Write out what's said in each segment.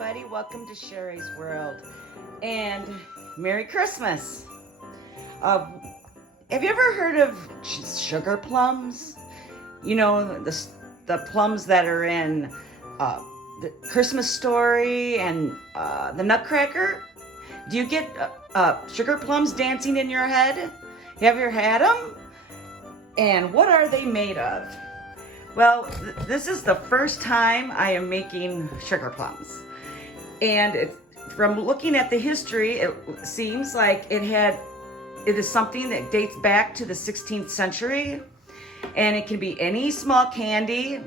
everybody. Welcome to Sherry's World and Merry Christmas. Have you ever heard of sugar plums? You know, the plums that are in the Christmas Story and the Nutcracker? Do you get sugar plums dancing in your head? Have you ever had them? And what are they made of? Well, this is the first time I am making sugar plums. And from looking at the history, it seems like it is something that dates back to the 16th century. And it can be any small candy,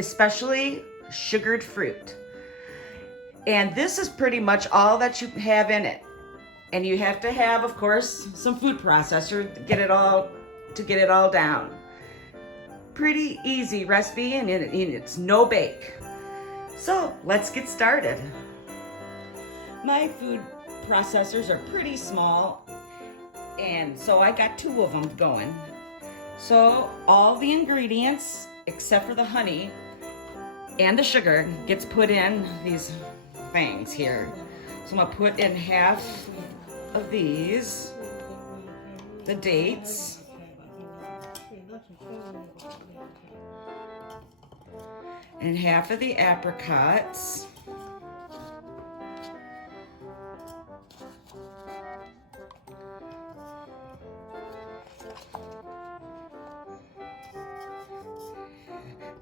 especially sugared fruit. And this is pretty much all that you have in it. And you have to have, of course, some food processor to get it all down. Pretty easy recipe, and it's no bake. So let's get started. My food processors are pretty small, and so I got 2 of them going. So all the ingredients, except for the honey and the sugar, gets put in these things here. So I'm gonna put in half of these, the dates, and half of the apricots.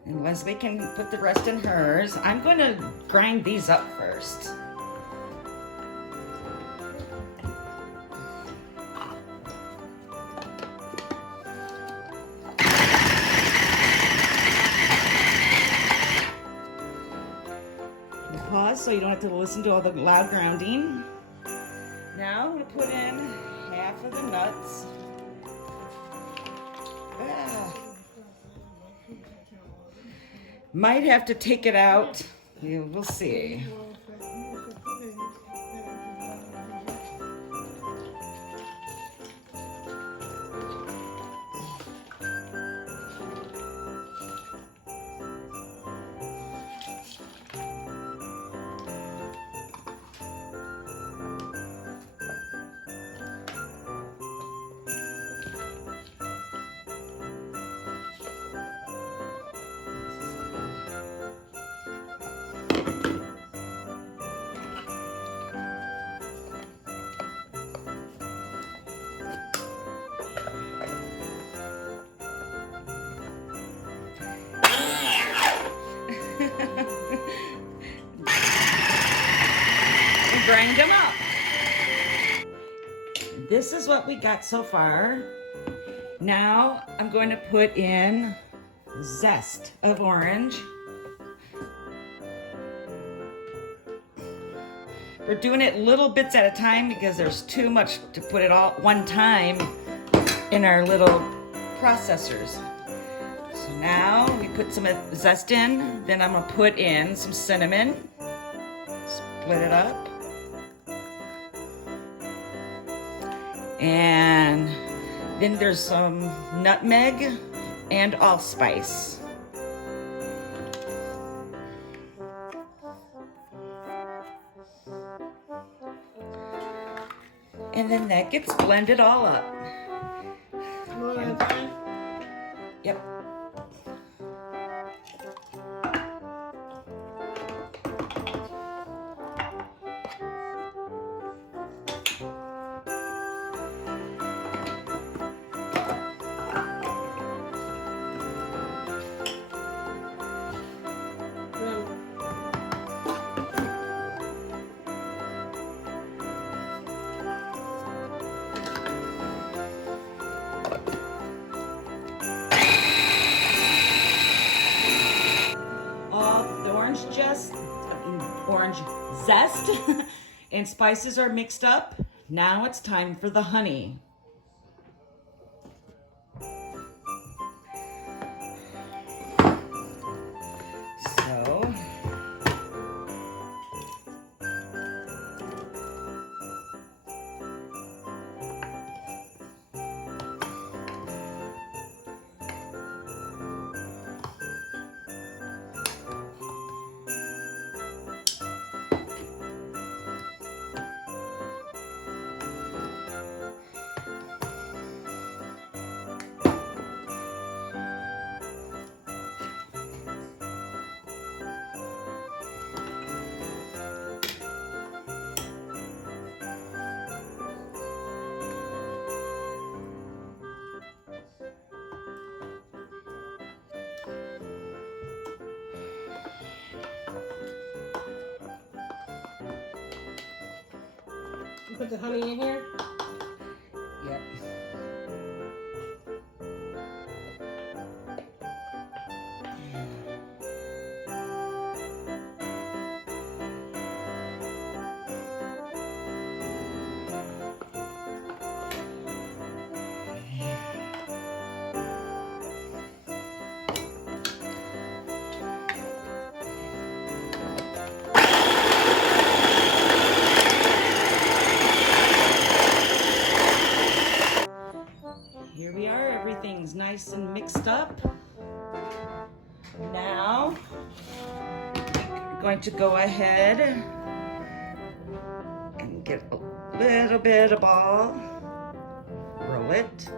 And Leslie can put the rest in hers. I'm going to grind these up first. Pause so you don't have to listen to all the loud grounding. Now I'm going to put in half of the nuts. Might have to take it out. Yeah, we'll see. Grind them up. This is what we got so far. Now I'm going to put in zest of orange. We're doing it little bits at a time because there's too much to put it all one time in our little processors. So now we put some zest in, then I'm gonna put in some cinnamon, split it up. And then there's some nutmeg and allspice. And then that gets blended all up. Yep. Orange zest and spices are mixed up. Now it's time for the honey. So Put the honey in here. Yep. Here we are, everything's nice and mixed up. Now, we're going to go ahead and get a little bit of ball. Roll it.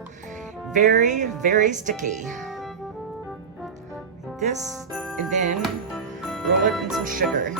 Very, very sticky. Like this, and then roll it in some sugar.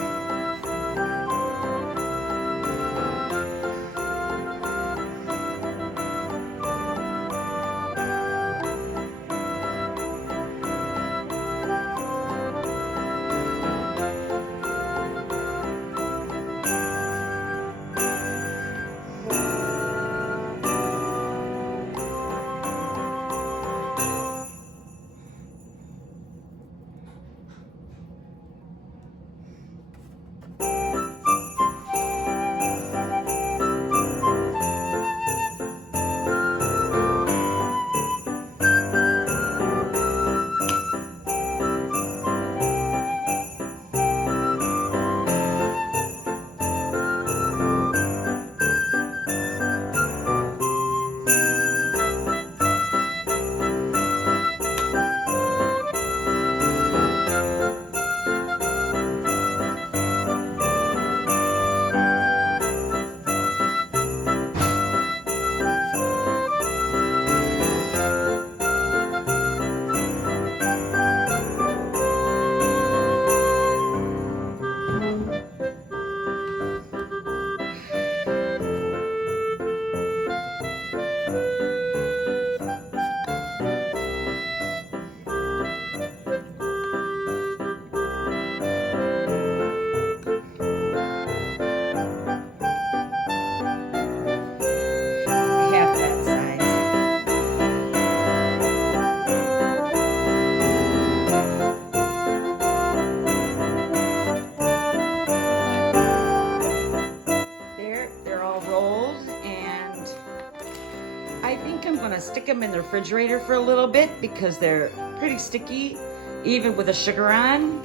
Stick them in the refrigerator for a little bit because they're pretty sticky, even with the sugar on.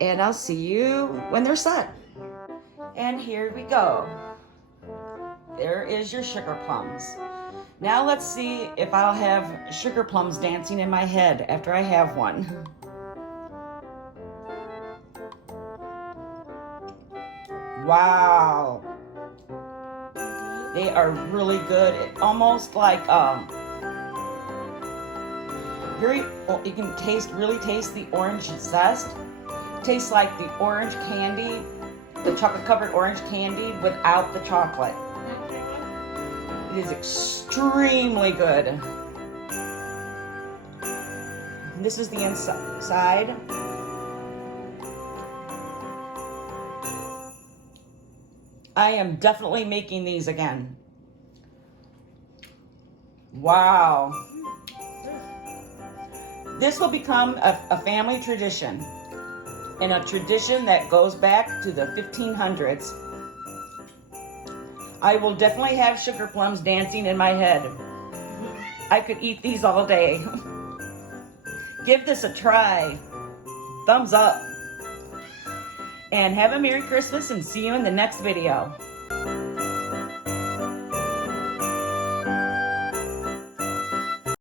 And I'll see you when they're set. And here we go. There is your sugar plums. Now let's see if I'll have sugar plums dancing in my head after I have one. Wow. They are really good. Almost like you can really taste the orange zest. Tastes like the orange candy, the chocolate covered orange candy without the chocolate. It is extremely good. And this is the inside. I am definitely making these again. Wow. This will become a family tradition, and a tradition that goes back to the 1500s. I will definitely have sugar plums dancing in my head. I could eat these all day. Give this a try. Thumbs up. And have a Merry Christmas and see you in the next video.